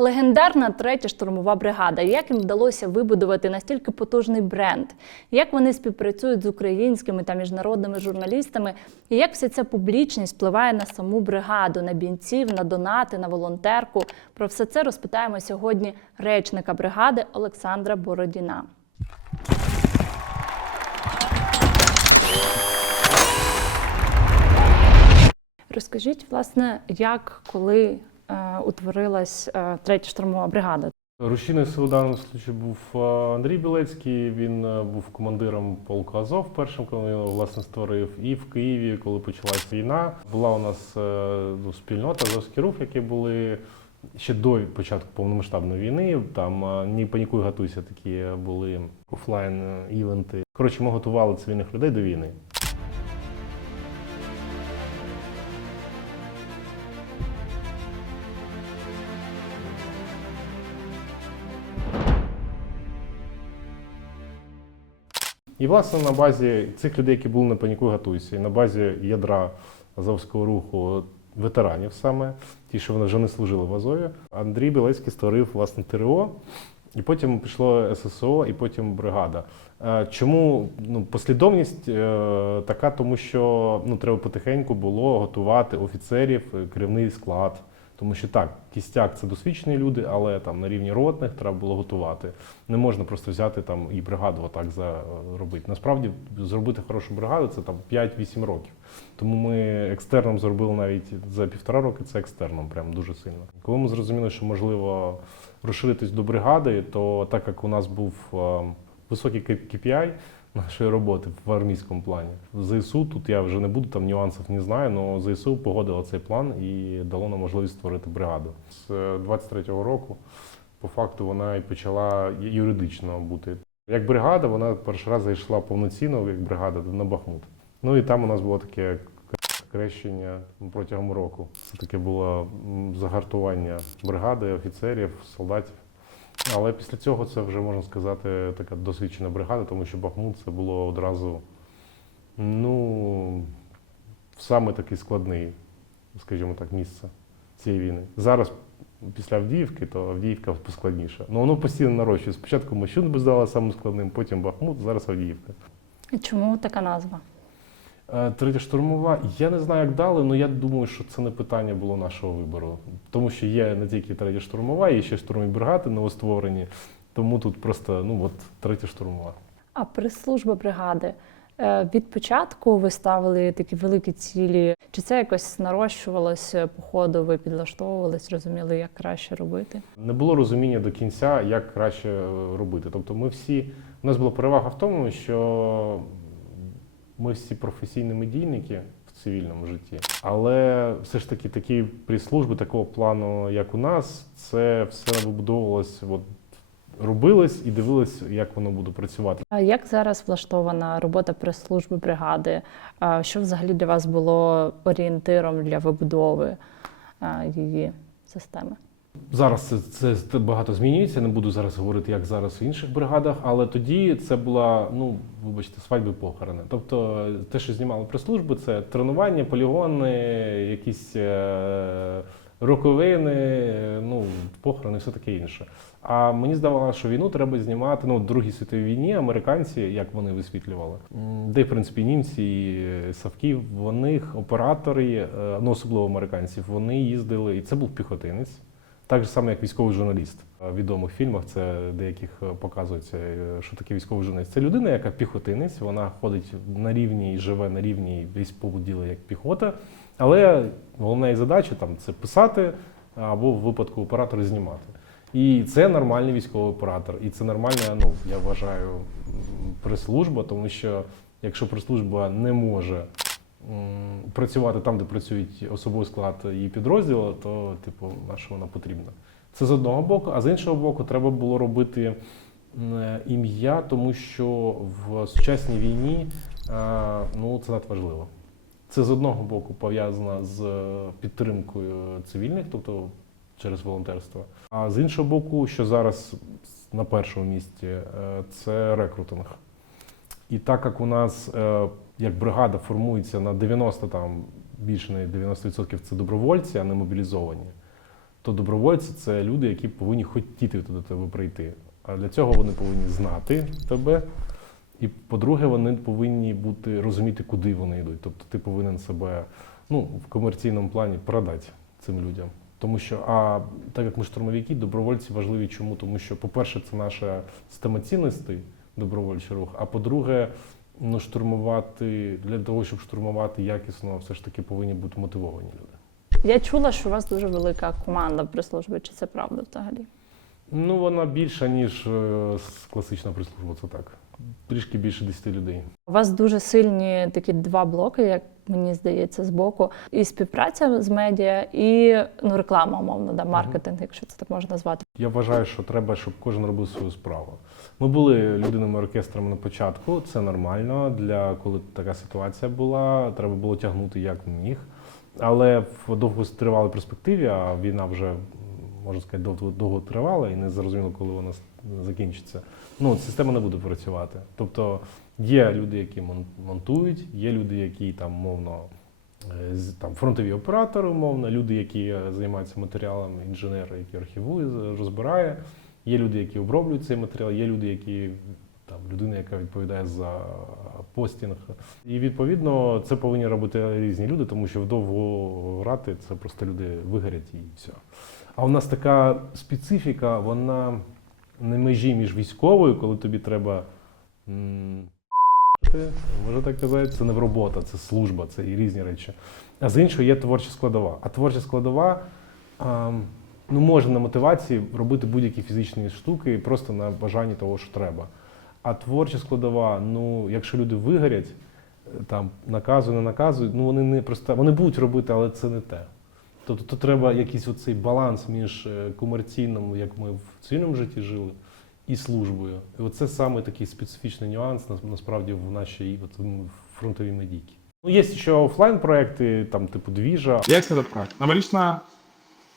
Легендарна третя штурмова бригада. Як їм вдалося вибудувати настільки потужний бренд? Як вони співпрацюють з українськими та міжнародними журналістами? І як вся ця публічність впливає на саму бригаду, на бійців, на донати, на волонтерку? Про все це розпитаємо сьогодні речника бригади Олександра Бородіна. Розкажіть, власне, як коли утворилась е, третя штурмова бригада? Рушійною сили в даному случаї був е, Андрій Білецький. Він е, був командиром полку Азов першим, коли він власне створив. І в Києві, коли почалась війна, була у нас е, ну, спільнота Азовський рух, які були ще до початку повномасштабної війни. Там е, ні панікуй, готуйся, такі були офлайн е, івенти. Коротше, ми готували цивільних людей до війни. І власне на базі цих людей, які були на паніку, готуйся, і на базі ядра Азовського руху ветеранів саме, ті, що вони вже не служили в Азові, Андрій Білецький створив власне ТРО, і потім пішло ССО, і потім бригада. Е, Чому ну, послідовність е, така, тому що ну, треба потихеньку було готувати офіцерів, е, керівний склад. Тому що так, кістяк це досвідчені люди, але там на рівні ротних треба було готувати. Не можна просто взяти там і бригаду отак заробити. Насправді зробити хорошу бригаду це там 5-8 років. Тому ми екстерном зробили навіть за півтора роки. Це екстерном, прям дуже сильно. Коли ми зрозуміли, що можливо розширитись до бригади, то так як у нас був е, високий KPI нашої роботи в армійському плані, ЗСУ тут я вже не буду там нюансів не знаю, але ЗСУ погодило цей план і дало нам можливість створити бригаду. З 23-го року по факту вона і почала юридично бути. Як бригада, вона перший раз зайшла повноцінно як бригада на Бахмут. Ну і там у нас було таке хрещення протягом року. Це таке було загартування бригади, офіцерів, солдатів. Але після цього це вже можна сказати така досвідчена бригада, тому що Бахмут це було одразу ну саме такий складний, скажімо так, місце цієї війни. Зараз після Авдіївки, то Авдіївка поскладніша. Ну воно постійно нарощує. Спочатку Мощун би здала самим складним, потім Бахмут, зараз Авдіївка. Чому така назва? Е, Третя штурмова. Я не знаю, як дали, але я думаю, що це не питання було нашого вибору. Тому що є не тільки третя штурмова, є ще штурмові бригади новостворені. Тому тут просто ну от третя штурмова. А прес-служба бригади. Е, Від початку ви ставили такі великі цілі. Чи це якось нарощувалося по ходу? Ви підлаштовувались, розуміли, як краще робити? Не було розуміння до кінця, як краще е, робити. Тобто, ми всі у нас була перевага в тому, що ми всі професійні медійники в цивільному житті, але все ж таки такі прес-служби такого плану, як у нас, це все вибудовувалось, от робилось і дивилось, як воно буде працювати. А як зараз влаштована робота прес-служби бригади? Що взагалі для вас було орієнтиром для вибудови її системи? Зараз це, це багато змінюється. Не буду зараз говорити, як зараз в інших бригадах, але тоді це була, ну вибачте, свадьби похорони. Тобто те, що знімали прес-служби, це тренування, полігони, якісь е, роковини, ну, похорони, все таке інше. А мені здавалося, що війну треба знімати ну, в Другій світовій війні. Американці, як вони висвітлювали, де в принципі німці і е, Савки, в них оператори, е, ну особливо американців, вони їздили, і це був піхотинець. Так же само, як військовий журналіст. В відомих фільмах це деяких е, показується, е, що таке військовий журналіст. Це людина, яка піхотинець, вона ходить на рівні і живе на рівні весь побут як піхота. Але головна її задача там це писати або в випадку оператора знімати. І це нормальний військовий оператор. І це нормальна, ну я вважаю, прес-служба, тому що якщо прес-служба не може працювати там, де працюють особовий склад її підрозділу, то типу на що вона потрібна. Це з одного боку, а з іншого боку, треба було робити ім'я, тому що в сучасній війні е, ну, це надважливо. Це з одного боку пов'язано з е, підтримкою цивільних, тобто через волонтерство. А з іншого боку, що зараз на першому місці, е, це рекрутинг. І так як у нас як бригада формується на 90 там більше не 90% це добровольці, а не мобілізовані, то добровольці це люди, які повинні хотіти до тебе прийти. А для цього вони повинні знати тебе. І по-друге, вони повинні бути розуміти, куди вони йдуть. Тобто ти повинен себе ну, в комерційному плані продати цим людям. Тому що, а так як ми штурмовики, добровольці важливі чому? Тому що, по-перше, це наша система цінностей, добровольчий рух. А по-друге, ну, штурмувати для того, щоб штурмувати якісно, все ж таки повинні бути мотивовані люди. Я чула, що у вас дуже велика команда при службі. Чи це правда взагалі? Ну, вона більша, ніж е, класична прислужба, це так. Трішки більше 10 людей. У вас дуже сильні такі два блоки, як мені здається, з боку. І співпраця з медіа, і ну, реклама, умовно, да, маркетинг, якщо це так можна назвати. Я вважаю, що треба, щоб кожен робив свою справу. Ми були людинами оркестром на початку, це нормально. Для коли така ситуація була, треба було тягнути як міг. Але в довготривалій перспективі, а війна вже можна сказати, довго, довго тривала і не зрозуміло, коли вона закінчиться. Ну, система не буде працювати. Тобто є люди, які мон- монтують, є люди, які там мовно е, там фронтові оператори, умовно, люди, які е, займаються матеріалами, інженери, які архівує, розбирає. Є люди, які оброблюють цей матеріал, є люди, які там людина, яка відповідає за постінг. І відповідно це повинні робити різні люди, тому що вдовго грати це просто люди вигорять і все. А у нас така специфіка, вона на межі між військовою, коли тобі треба. м, ти, Можна так казати, це не робота, це служба, це і різні речі. А з іншого є творча складова. А творча складова ну, може на мотивації робити будь-які фізичні штуки просто на бажанні того, що треба. А творча складова, ну, якщо люди вигорять, е, там наказують, не наказують, ну вони не просто вони будуть робити, але це не те. Тобто то треба якийсь оцей баланс між е, комерційним, як ми в цивільному житті жили, і службою. І оце саме такий специфічний нюанс нас- насправді в нашій от, фронтовій медійці. Ну, є ще офлайн проекти, там, типу двіжа, Як це так? Новорічна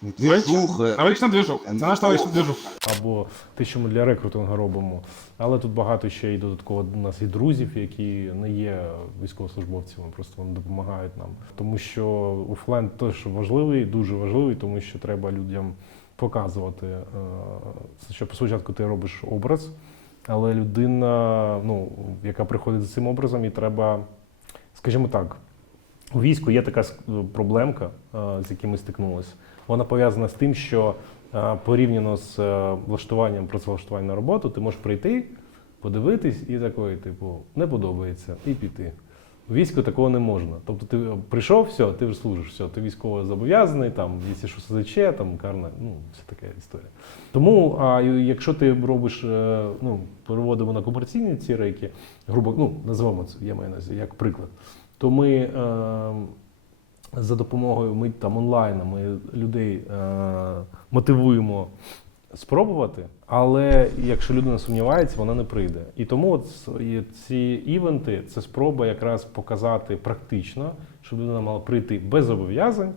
Движуха. новорічна движуха. Це наш новорічна движуха. або те, що ми для рекрутингу робимо. Але тут багато ще й додатково у нас і друзів, які не є військовослужбовцями, просто вони допомагають нам. Тому що офлайн теж важливий, дуже важливий, тому що треба людям показувати, е, що спочатку ти робиш образ, але людина, ну, яка приходить за цим образом, і треба, скажімо так, у війську є така ск- проблемка, е, з яким ми стикнулися. Вона пов'язана з тим, що е, порівняно з е, влаштуванням працевлаштування на роботу, ти можеш прийти, подивитись і такої, типу, не подобається, і піти. Війську такого не можна. Тобто ти прийшов, все, ти вже служиш, все, ти військово зобов'язаний, там, якщо що СЗЧ, там карна, ну, все така історія. Тому, а якщо ти робиш, е, ну, переводимо на комерційні ці рейки, грубо, ну, називаємо це, я маю на увазі, як приклад, то ми е, за допомогою ми там онлайн ми людей е, мотивуємо спробувати, але якщо людина сумнівається, вона не прийде. І тому от ці івенти це спроба якраз показати практично, щоб людина мала прийти без зобов'язань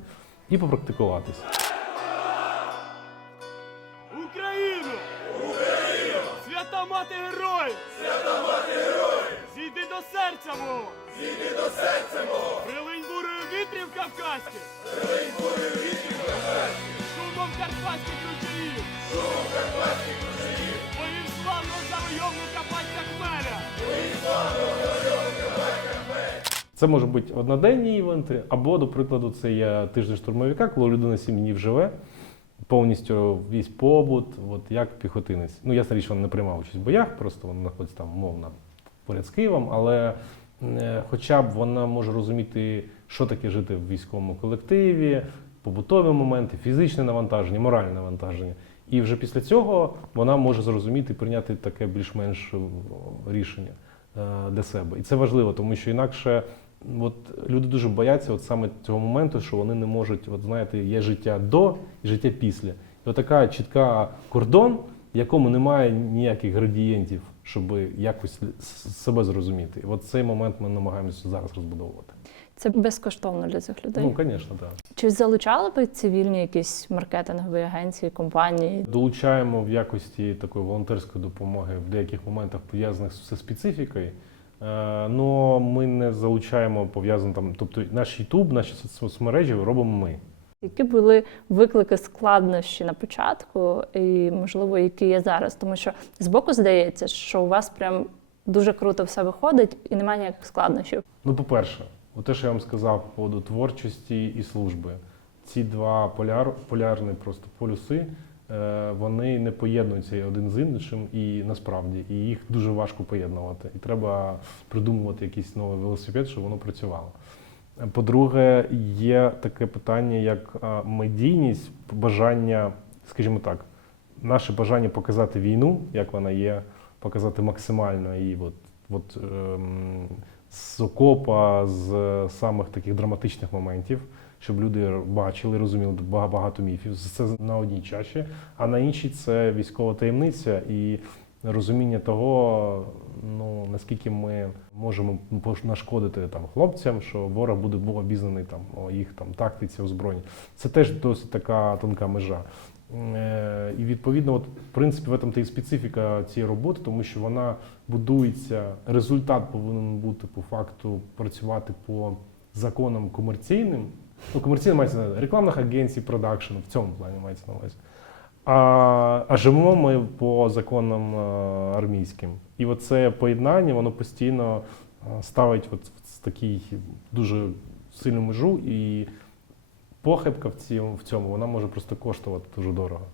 і попрактикуватися. Україну! Україну! Свята мати героїв! Свята мати героїв! Зійди до серця мого! Зійди до серця мого! Вітрів кавказьких! Прилинь бурою вітрів кавказьких! Шумом карпатських ручаїв! Шумом карпатських ручаїв! Боїв славного завойовника батька Хмеля! Це може бути одноденні івенти, або, до прикладу, це є тиждень штурмовика, коли людина сім днів живе, повністю весь побут, от як піхотинець. Ну, ясна річ, він не приймав участь в боях, просто він знаходиться там умовно поряд з Києвом, але хоча б вона може розуміти, що таке жити в військовому колективі, побутові моменти, фізичне навантаження, моральне навантаження. І вже після цього вона може зрозуміти і прийняти таке більш-менш е, рішення е, для себе. І це важливо, тому що інакше от, люди дуже бояться от саме цього моменту, що вони не можуть, от знаєте, є життя до і життя після. І от така чітка кордон, в якому немає ніяких градієнтів, щоб якось себе зрозуміти. І от цей момент ми намагаємося зараз розбудовувати. Це безкоштовно для цих людей. Ну, звісно, так. Чи залучали би цивільні якісь маркетингові агенції, компанії? Долучаємо в якості такої волонтерської допомоги в деяких моментах пов'язаних з специфікою. Але ми не залучаємо пов'язано там. Тобто наш YouTube, наші соцмережі робимо ми. Які були виклики складнощі на початку, і можливо, які є зараз? Тому що збоку здається, що у вас прям дуже круто все виходить і немає ніяких складнощів. Ну, по-перше, те, що я вам сказав по поводу творчості і служби, ці два поляр, полярні просто полюси, е, вони не поєднуються один з іншим, і насправді і їх дуже важко поєднувати. І треба придумувати якийсь новий велосипед, щоб воно працювало. По-друге, є таке питання, як медійність, бажання, скажімо так, наше бажання показати війну, як вона є, показати максимально її от, от, ем, з окопа, з самих таких драматичних моментів, щоб люди бачили, розуміли багато міфів. Це на одній чаші, а на іншій це військова таємниця і розуміння того, ну наскільки ми можемо нашкодити там хлопцям, що ворог буде був обізнаний там о їх там тактиці озброєння. Це теж досить така тонка межа. Е, І відповідно, от, в принципі, в цьому і специфіка цієї роботи, тому що вона будується, результат повинен бути по факту працювати по законам комерційним. Ну, комерційним мається на увазі рекламних агенцій, продакшн, в цьому плані мається на увазі. А, а живемо ми по законам е, армійським. І оце поєднання, воно постійно е, ставить от в такий дуже сильну межу, і похибка в цьому, в цьому вона може просто коштувати дуже дорого.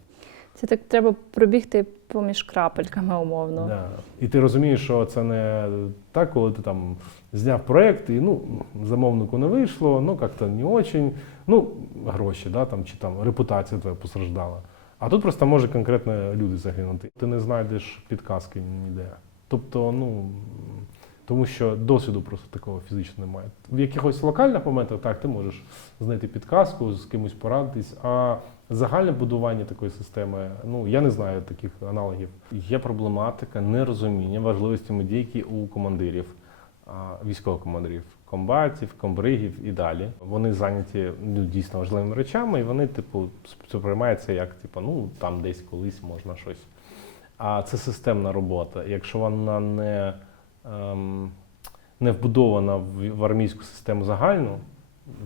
Це так треба пробігти поміж крапельками умовно. Да. І ти розумієш, що це не так, коли ти там зняв проєкт, і ну, замовнику не вийшло, ну як-то не очень, ну, гроші, да, там, чи там репутація твоя постраждала. А тут просто може конкретно люди загинути. Ти не знайдеш підказки ніде. Тобто, ну. Тому що досвіду просто такого фізично немає. В якихось локальних моментах так ти можеш знайти підказку, з кимось порадитись, а загальне будування такої системи, ну я не знаю таких аналогів. Є проблематика нерозуміння важливості медійки у командирів, військових командирів, комбатів, комбригів і далі. Вони зайняті ну, дійсно важливими речами, і вони, типу, сприймаються як, типу, ну там десь колись можна щось. А це системна робота. Якщо вона не, ем, не вбудована в, в армійську систему загальну,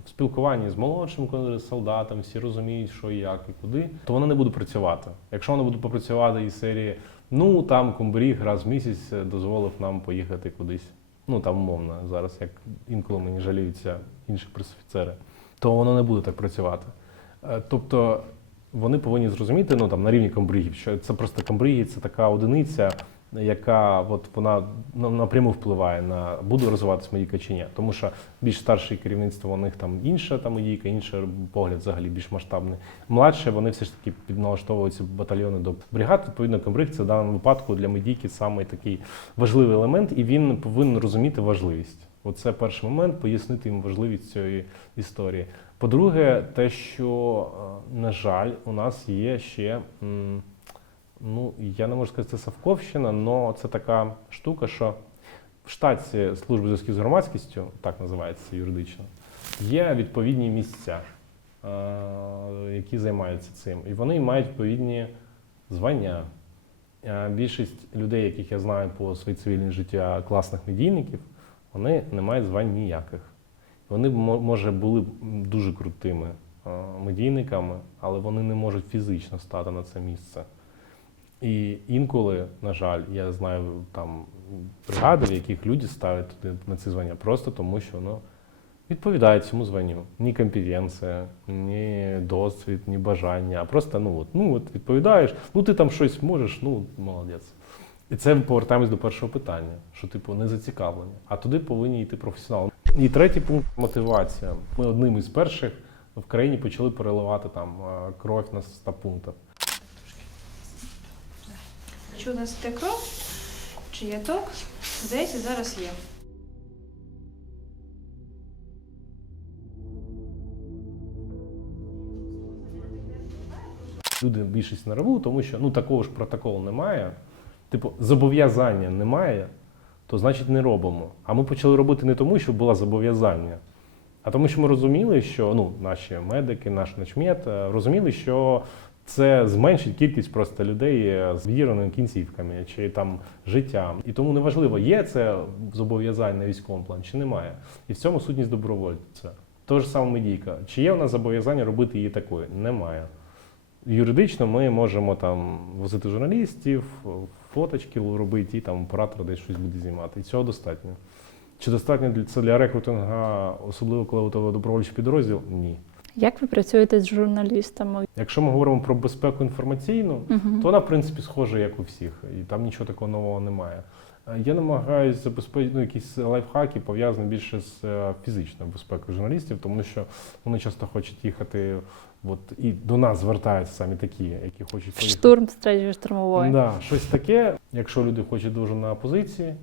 в спілкуванні з молодшим солдатом, всі розуміють, що і як і куди, то вона не буде працювати. Якщо вона буде попрацювати із серії, ну там комбріг раз в місяць дозволив нам поїхати кудись. Ну там умовно зараз, як інколи мені жаліються інші пресофіцери, то воно не буде так працювати. Е, Тобто вони повинні зрозуміти, ну там на рівні комбригів, що це просто комбриги, це така одиниця, яка от вона напряму впливає на буде розвиватися медійка чи ні. Тому що більш старше керівництво у них там інша там медійка, інший погляд взагалі більш масштабний. Младше вони все ж таки підналаштовуються батальйони до бригад. Відповідно, комбриг це в даному випадку для медійки саме такий важливий елемент, і він повинен розуміти важливість. Оце перший момент пояснити їм важливість цієї історії. По-друге, те, що, е, на жаль, у нас є ще, ну я не можу сказати, це Савковщина, але це така штука, що в штаті служби зв'язків з громадськістю, так називається юридично, є відповідні місця, е, які займаються цим. І вони мають відповідні звання. Е, Більшість людей, яких я знаю по своїй цивільній життя класних медійників, вони не мають звань ніяких. Вони може були дуже крутими е, медійниками, але вони не можуть фізично стати на це місце. І інколи, на жаль, я знаю там бригади, в яких люди ставлять туди на ці звання просто тому, що воно відповідає цьому званню. Ні компетенція, ні досвід, ні бажання, а просто ну от, ну от відповідаєш, ну ти там щось можеш, ну молодець. І це повертаємось до першого питання, що типу не зацікавлення. А туди повинні йти професіонали. І третій пункт мотивація. Ми одним із перших в країні почали переливати там е, кров на 100 пунктах. Чи у нас йде кров? Чи є ток? Здається, зараз є. Люди більшість не робили, тому що ну такого ж протоколу немає. Типу, зобов'язання немає, то значить не робимо. А ми почали робити не тому, що було зобов'язання, а тому, що ми розуміли, що ну, наші медики, наш начмет е, розуміли, що це зменшить кількість просто людей е, з віреними кінцівками чи там життям. І тому неважливо, є це зобов'язання на військовому плані чи немає. І в цьому сутність добровольця. То ж саме медійка. Чи є в нас зобов'язання робити її такою? Немає. Юридично ми можемо там возити журналістів, фоточки робити, і там оператор десь щось буде знімати. І цього достатньо. Чи достатньо для- це для рекрутинга, особливо коли у тебе добровольчий підрозділ? Ні. Як ви працюєте з журналістами? Якщо ми говоримо про безпеку інформаційну, Мгм. то вона, в принципі, схожа, як у всіх, і там нічого такого нового немає. Е, Я намагаюся забезпечити ну, якісь лайфхаки, пов'язані більше з е, фізичною безпекою журналістів, тому що вони часто хочуть їхати, от, і до нас звертаються самі такі, які хочуть В штурм третьої штурмової. Да, щось таке. Якщо люди хочуть дуже на позиції,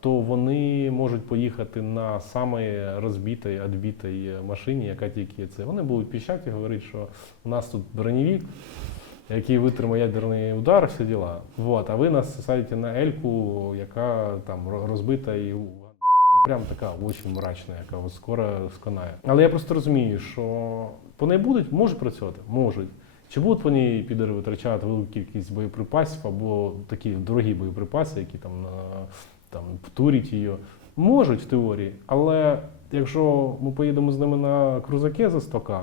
то вони можуть поїхати на самій розбитій, відбитій машині, яка тільки це. Вони будуть піщати говорити, що у нас тут броневик, який витримає ядерний удар, всі діла. Вот, а ви нас садите на Ельку, яка там розбита і прям така дуже мрачна, яка от скоро сконає. Але я просто розумію, що вони будуть, можуть працювати, можуть. Чи будуть вони підери витрачати велику кількість боєприпасів або такі дорогі боєприпаси, які там на там втурять її? Можуть в теорії, але якщо ми поїдемо з ними на крузаки за 100к,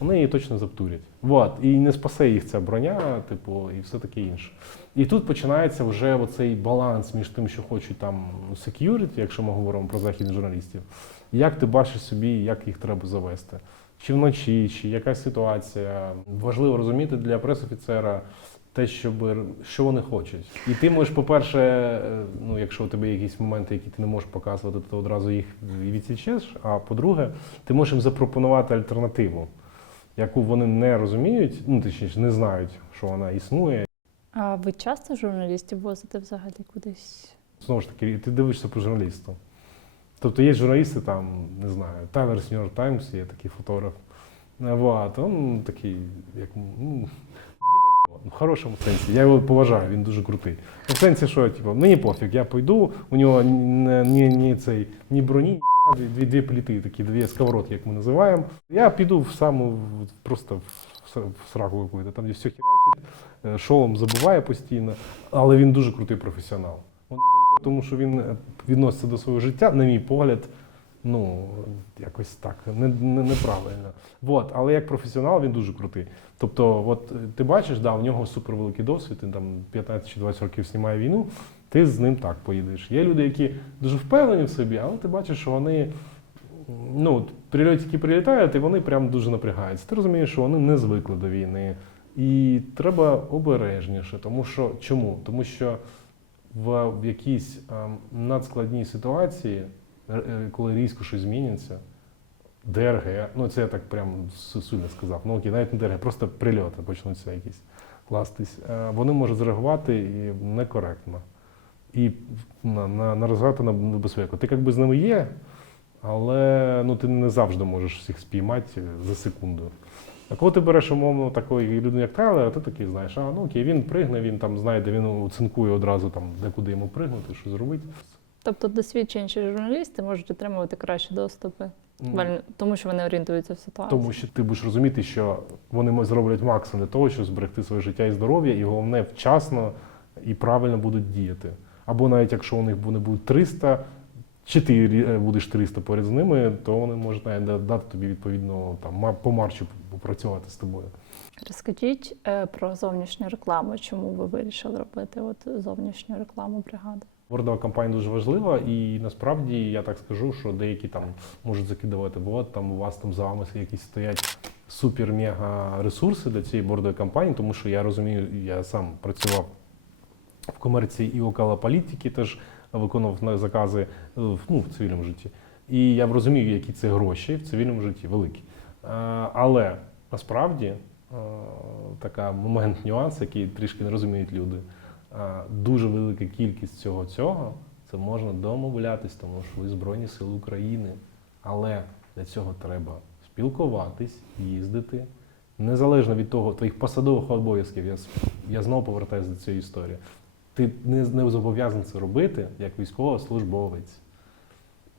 вони її точно заптурять. Вот. І не спасе їх ця броня, типу, і все таке інше. І тут починається вже оцей баланс між тим, що хочуть там security, якщо ми говоримо про західних журналістів, як ти бачиш собі, як їх треба завести. Чи вночі, чи яка ситуація. Важливо розуміти для пресофіцера те, щоб, що вони хочуть. І ти можеш, по-перше, е, ну, якщо у тебе є якісь моменти, які ти не можеш показувати, то одразу їх відсічеш. А по-друге, ти можеш їм запропонувати альтернативу, яку вони не розуміють, ну точніше, не знають, що вона існує. А ви часто журналістів возите взагалі кудись? Знову ж таки, ти дивишся по журналісту. Тобто є журналісти, там, не знаю, Тайлер York Times, є такий фотограф. Е, він такий, як ну, в хорошому сенсі. Я його поважаю, він дуже крутий. Ну, В сенсі, що типу, мені пофіг, я пойду, у нього ні, ні, ні, цей, ні броні, ні дві, дві пліти, такі дві сковородки, як ми називаємо. Я піду в саму просто в, сраку якусь, там де все херячить, е, шолом забуває постійно, але він дуже крутий професіонал. Тому що він е, відноситься до свого життя, на мій погляд, ну, якось так, не, не, неправильно. Вот. Але як професіонал він дуже крутий. Тобто, от е, ти бачиш, да, у нього супервеликий досвід, він там 15 чи 20 років знімає війну, ти з ним так поїдеш. Є люди, які дуже впевнені в собі, але ти бачиш, що вони. Ну, от прильотики прилітають, і вони прям дуже напрягаються. Ти розумієш, що вони не звикли до війни. І треба обережніше. Тому що чому? Тому що в, в якійсь ем, надскладній ситуації, коли різко щось зміниться, ДРГ, ну це я так прям сильно сказав, ну окей, навіть не ДРГ, просто прильоти почнуться якісь кластись. Е, Вони можуть зреагувати і некоректно. І на, на, наражати на небезпеку. Ти якби з ними є, але ну, ти не завжди можеш всіх спіймати за секунду. А коли ти береш умовно такої людини, як Тайлер, ти такий знаєш, а ну окей, він пригне, він там знає, де він оцинкує одразу там, де куди йому пригнути, що зробити. Тобто досвідченіші журналісти можуть отримувати кращі доступи, Валь- тому що вони орієнтуються в ситуації. Тому що ти будеш розуміти, що вони зроблять максимум для того, щоб зберегти своє життя і здоров'я, і головне вчасно і правильно будуть діяти. Або навіть якщо у них вони будуть 300, чи ти будеш 300 поряд з ними, то вони можуть навіть дати тобі відповідно там по марчу попрацювати з тобою. Розкажіть е, про зовнішню рекламу. Чому ви вирішили робити от зовнішню рекламу бригади? Вордова кампанія дуже важлива, і насправді я так скажу, що деякі там можуть закидувати, от там у вас там за вами якісь стоять супер-мега ресурси для цієї бордової кампанії, тому що я розумію, я сам працював в комерції і около політики, теж виконував закази е, ну, в цивільному житті. І я розумію, які це гроші в цивільному житті великі. Е, Але насправді е, така момент нюанс, який трішки не розуміють люди. Дуже велика кількість цього цього це можна домовлятись, тому що ви Збройні Сили України. Але для цього треба спілкуватись, їздити. Незалежно від того, твоїх посадових обов'язків, я, я знову повертаюся до цієї історії. Ти не, не зобов'язаний це робити як військовослужбовець.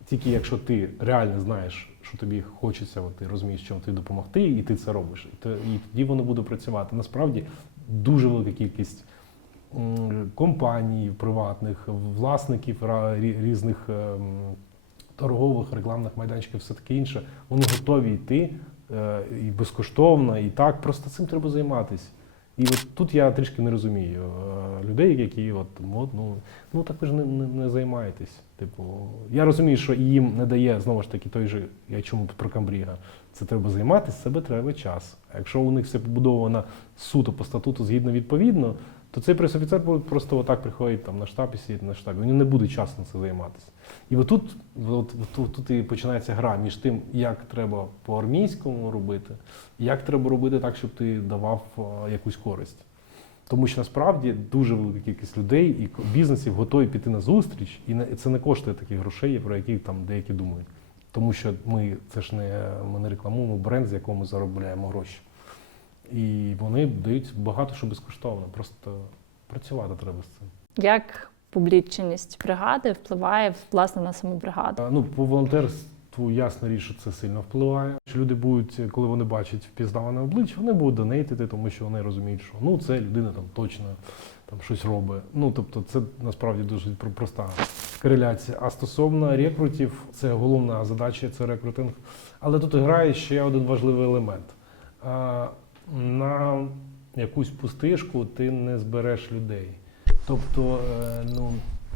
Тільки якщо ти реально знаєш, що тобі хочеться, ти розумієш, чому тобі допомогти, і ти це робиш. І, то, і тоді воно буде працювати. Насправді дуже велика кількість компаній приватних, власників різних ем, торгових рекламних майданчиків, все таке інше, вони готові йти е, і безкоштовно, і так. Просто цим треба займатися. І от тут я трішки не розумію е, людей, які от от, ну, ну так ви ж не, не, не займаєтесь. Типу, я розумію, що їм не дає знову ж таки той же, я чому про Камбріга. Це треба займатися, себе треба час. А якщо у них все побудовано суто по статуту згідно відповідно, то цей пресофіцер просто отак приходить там на штаб і сидіти на штабі. Він не буде часом це займатися. І отут, от, от, тут і починається гра між тим, як треба по-армійському робити, і як треба робити так, щоб ти давав е, якусь користь. Тому що насправді дуже велика кількість людей і бізнесів готові піти на зустріч, і це не коштує таких грошей, про які там деякі думають. Тому що ми це ж не ми не рекламуємо бренд, з якого ми заробляємо гроші. І вони дають багато що безкоштовно. Просто працювати треба з цим. Як публічність бригади впливає власне на саму бригаду? Ну, по волонтерству ясна річ, що це сильно впливає. Що люди будуть, коли вони бачать впізнаване обличчя, вони будуть донейтити, тому що вони розуміють, що ну це людина там точно там щось робить. Ну тобто, це насправді дуже проста кореляція. А стосовно рекрутів, це головна задача, це рекрутинг. Але тут грає ще один важливий елемент. На якусь пустишку ти не збереш людей. Тобто, е, ну,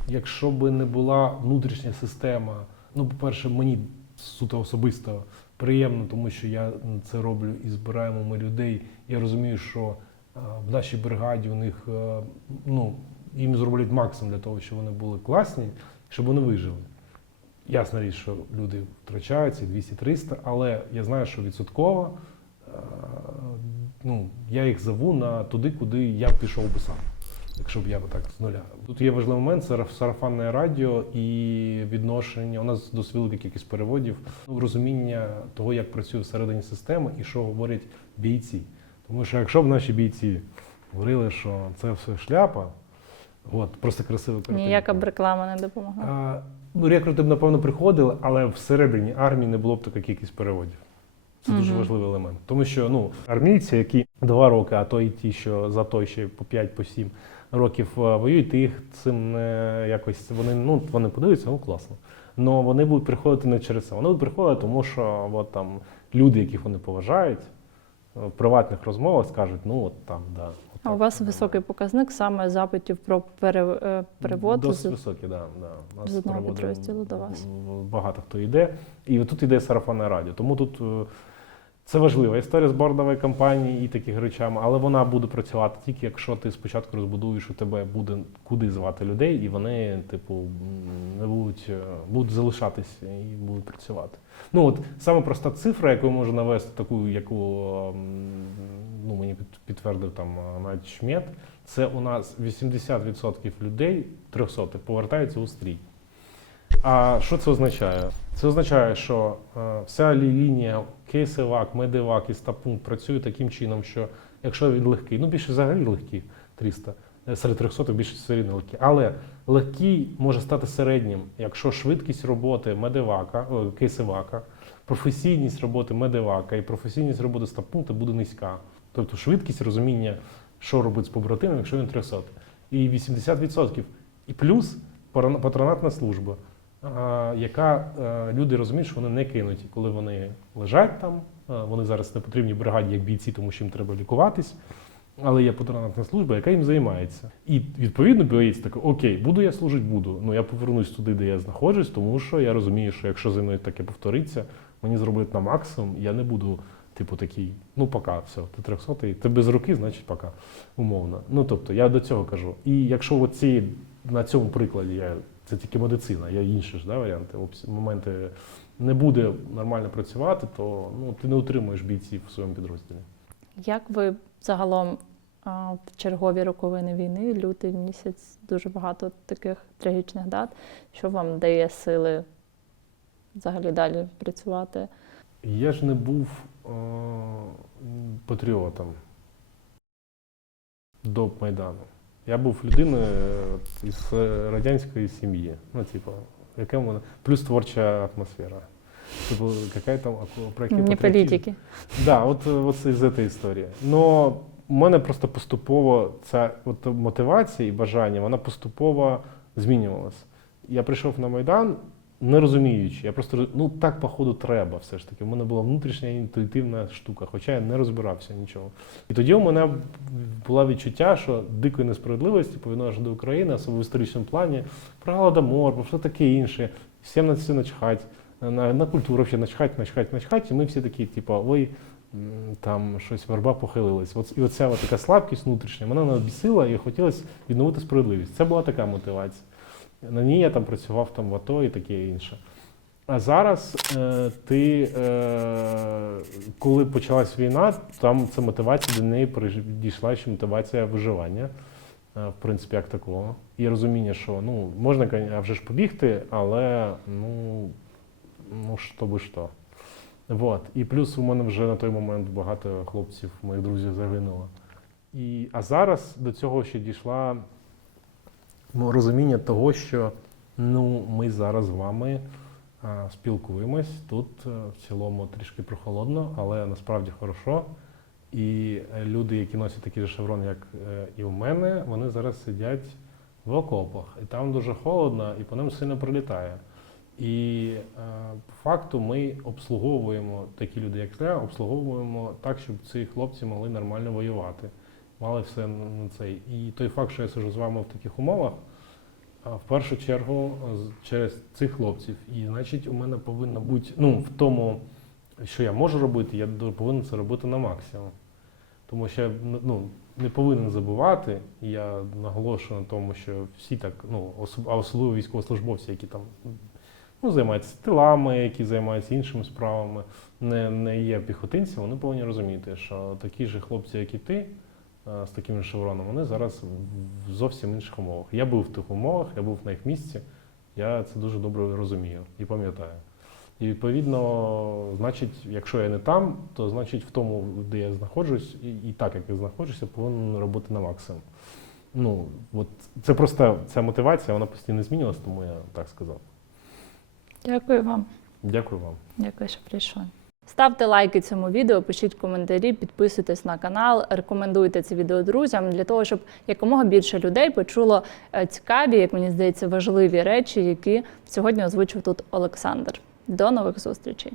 якщо би не була внутрішня система, ну, по-перше, мені суто особисто приємно, тому що я це роблю і збираємо ми людей. Я розумію, що е, в нашій бригаді у них е, ну, їм зроблять максимум для того, щоб вони були класні, щоб вони вижили. Ясна річ, що люди втрачаються 200-300, але я знаю, що відсотково ну, я їх зову на туди, куди я б пішов би сам, якщо б я так з нуля. Тут є важливий момент це сарафанне радіо і відношення. У нас досить велика кількість переводів, ну, розуміння того, як працює всередині системи і що говорять бійці. Тому що якщо б наші бійці говорили, що це все шляпа, от, просто красиво Ніяка б реклама не допомогла. а, ну, рекрути б, напевно, приходили, але всередині армії не було б така кількість переводів. Це дуже важливий елемент. Тому що ну, армійці, які два роки, а то і ті, що за той ще по 5 по 7 років е, воюють, ти їх цим не якось вони, ну, вони подивляться, ну класно. Але вони будуть приходити не через це. Вони будуть приходити, тому що от, там, люди, яких вони поважають, е, в приватних розмовах скажуть, ну от там, да. от А у вас високий показник саме запитів про пере- е, перевод Досить з- високий, да, да. Нас з одного підрозділу до вас. Багато хто йде. І тут йде сарафанне радіо. Тому тут це важлива історія з бордової компанії і таких речами, але вона буде працювати тільки якщо ти спочатку розбудуєш, у тебе буде куди звати людей, і вони, типу, не будуть, е, будуть залишатися і будуть працювати. Ну от саме проста цифра, яку можу навести, таку, яку ем, ну, мені під- підтвердив там е, навіть Шмет, це у нас 80% людей 300 повертаються у стрій. А що це означає? Це означає, що е, вся лінія кейсевак, медивак і стапункт працює таким чином, що якщо він легкий, ну більше взагалі легкі 300, е, серед 300 більше все рівно легкі. Але легкий може стати середнім, якщо швидкість роботи медивака, о, кейсевака, професійність роботи медивака і професійність роботи стапункта буде низька. Тобто швидкість розуміння, що робить з побратимом, якщо він 300. І 80%. І плюс патронатна служба, яка е, люди розуміють, що вони не кинуті, коли вони лежать там. е, Вони зараз не потрібні бригаді як бійці, тому що їм треба лікуватись. Але є патронатна служба, яка їм займається. І відповідно боєць такий, окей, буду я служити, буду. Ну я повернусь туди, де я знаходжусь, тому що я розумію, що якщо зі мною таке повториться, мені зроблять на максимум, я не буду, типу, такий, ну пока, все, ти 300, ти без руки, значить пока, умовно. Ну тобто, я до цього кажу. І якщо оці, на цьому прикладі я, це тільки медицина, є інші ж да, варіанти, моменти не буде нормально працювати, то ну, ти не утримуєш бійців в своєму підрозділі. Як ви загалом в чергові роковини війни, лютий місяць, дуже багато таких трагічних дат, що вам дає сили взагалі далі працювати? Я ж не був е, патріотом до Майдану. Я був людиною з із радянської сім'ї. Ну, типу, яке вона плюс творча атмосфера. Типу, яка там про які Не політики. Да, от, от із цієї історії. Но у мене просто поступово ця от мотивація і бажання, вона поступово змінювалася. Я прийшов на Майдан, не розуміючи. Я просто ну так походу треба все ж таки. У мене була внутрішня інтуїтивна штука, хоча я не розбирався нічого. І тоді у мене було відчуття, що дикої несправедливості по відношенню до України, особливо в історичному плані, про голодомор, про все таке інше. Всім на все начхать, на, на культуру взагалі начхать, начхать, начхать. І ми всі такі, типу, ой, там щось верба похилилась. От, і оця от така слабкість внутрішня, мене не обісила і хотілося відновити справедливість. Це була така мотивація. На ній я там працював там в АТО і таке інше. А зараз е, ти, е, коли почалась війна, там ця мотивація до неї дійшла ще мотивація виживання, е, в принципі, як такого. І розуміння, що ну, можна, а вже ж побігти, але ну, ну що би що. Вот. І плюс у мене вже на той момент багато хлопців, моїх друзів загинуло. І, а зараз до цього ще дійшла розуміння того, що ну, ми зараз з вами а, спілкуємось. Тут е, в цілому трішки прохолодно, але насправді хорошо. І е, люди, які носять такі ж шеврон, як е, і в мене, вони зараз сидять в окопах. І там дуже холодно, і по ним сильно прилітає. І е, по факту ми обслуговуємо такі люди, як я, обслуговуємо так, щоб ці хлопці могли нормально воювати. Мали все на цей. І той факт, що я сижу з вами в таких умовах, в першу чергу через цих хлопців. І значить, у мене повинно бути, ну, в тому, що я можу робити, я повинен це робити на максимум. Тому що я ну, не повинен забувати, і я наголошую на тому, що всі так, ну, а особливо військовослужбовці, які там ну, займаються тилами, які займаються іншими справами, не, не є піхотинцями, вони повинні розуміти, що такі ж хлопці, як і ти, з таким же шевроном, вони зараз в зовсім інших умовах. Я був в тих умовах, я був на їх місці, я це дуже добре розумію і пам'ятаю. І відповідно, значить, якщо я не там, то значить в тому, де я знаходжусь, і, і так як я знаходжуся, повинен робити на максимум. Ну, от це просто ця мотивація, вона постійно змінювалася, тому я так сказав. Дякую вам. Дякую вам. Дякую, що прийшли. Ставте лайки цьому відео, пишіть коментарі, підписуйтесь на канал, рекомендуйте це відео друзям для того, щоб якомога більше людей почуло е, цікаві, як мені здається, важливі речі, які сьогодні озвучив тут Олександр. До нових зустрічей!